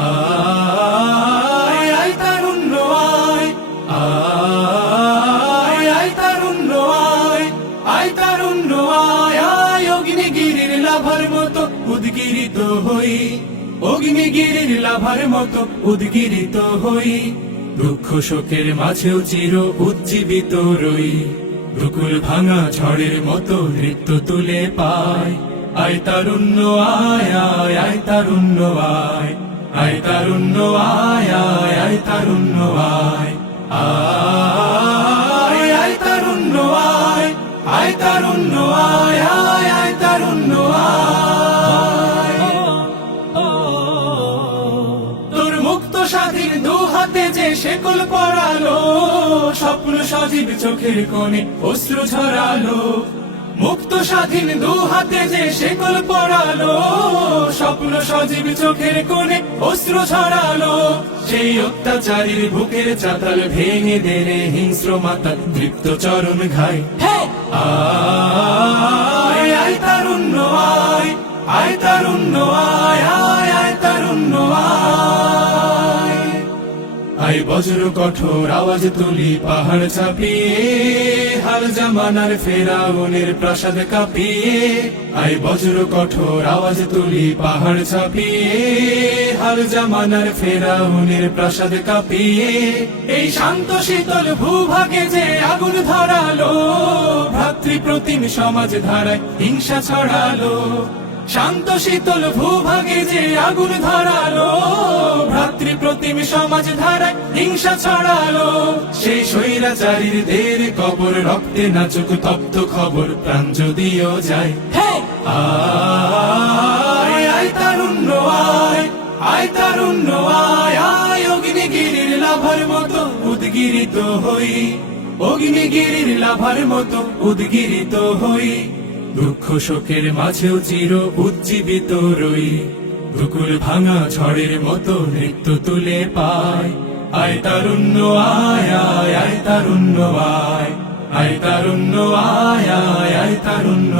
আয় আয় তারুণ্য আয়, আয় আয় তারুণ্য আয়, আয় তারুণ্য আয়, আয় অগ্নিগিরির লাভার মতো উদ্গিরিত হই, অগ্নিগিরির লাভার মতো উদ্গিরিত হই, দুঃখ শোকের মাঝেও চির উজ্জীবিত রই, দুকুল ভাঙা ঝড়ের মতো নৃত্য তুলে পায়। আয় তারুণ্য আয়, আয় আয় তারুণ্য আয়, আয় তারুণ্য আয়, আয় আয় তারুণ্য আয়, আয় আয় তারুণ্য আয়, আয় তারুণ্য আয়, আয় আয় তারুণ্য আয়। তোর মুক্ত স্বাধীন দু হাতে যে শেকল পরালো, স্বপ্ন সজীব চোখের কোণে অশ্রু ঝরালো, মুক্ত স্বাধীন দু হাতে যে শেকল পরালো, স্বপ্ন সজীব চোখের কোণে অশ্রু ঝরালো, সেই অত্যাচারীর বুকের চাতাল ভেঙে দেনে হিংস্র মাতা তৃপ্ত চরণ ঘাই। আয় আয় তারুণ্য আয়, আয় তারুণ্য আয়, আয় আয় তারুণ্য আয়। আয় বজ্র কঠোর আওয়াজ তুলি পাহাড় চাপিয়ে, হাল জামানার ফেরাউনের প্রাসাদ কাঁপিয়ে, আয় বজ্র কঠোর আওয়াজ তুলি পাহাড় চাপিয়ে, হাল জামানার ফেরাউনের প্রাসাদ কাঁপিয়ে, এই শান্ত শীতল ভূভাগে যে আগুন ধরালো, ভ্রাতৃপ্রতিম সমাজ ধারায় হিংসা ছড়ালো, শান্ত শীতল ভূভাগে যে আগুন ধরালো, ভ্রাতৃপ্রতিম সমাজ ধারায় হিংসা ছড়ালো, সেই স্বৈরাচারীর দের কবর রক্তে নাচুক তপ্ত খবর প্রাণ যদিও যায়। আয় আয় তারুণ্য আয়, আয় তারুণ্য আয়, আয় অগ্নিগিরির লাভার মতো উদ্গিরিত হই, অগ্নিগিরির লাভার মতো উদ্গিরিত হই, দুঃখ শোকের মাঝেও চির উজ্জীবিত রই, দুকুল ভাঙা ঝড়ের মতো নৃত্য তুলে পায়। আয় তারুণ্য আয়, আয় আয় তারুণ্য আয়, আয় তারুণ্য আয়, আয় আয় তারুণ্য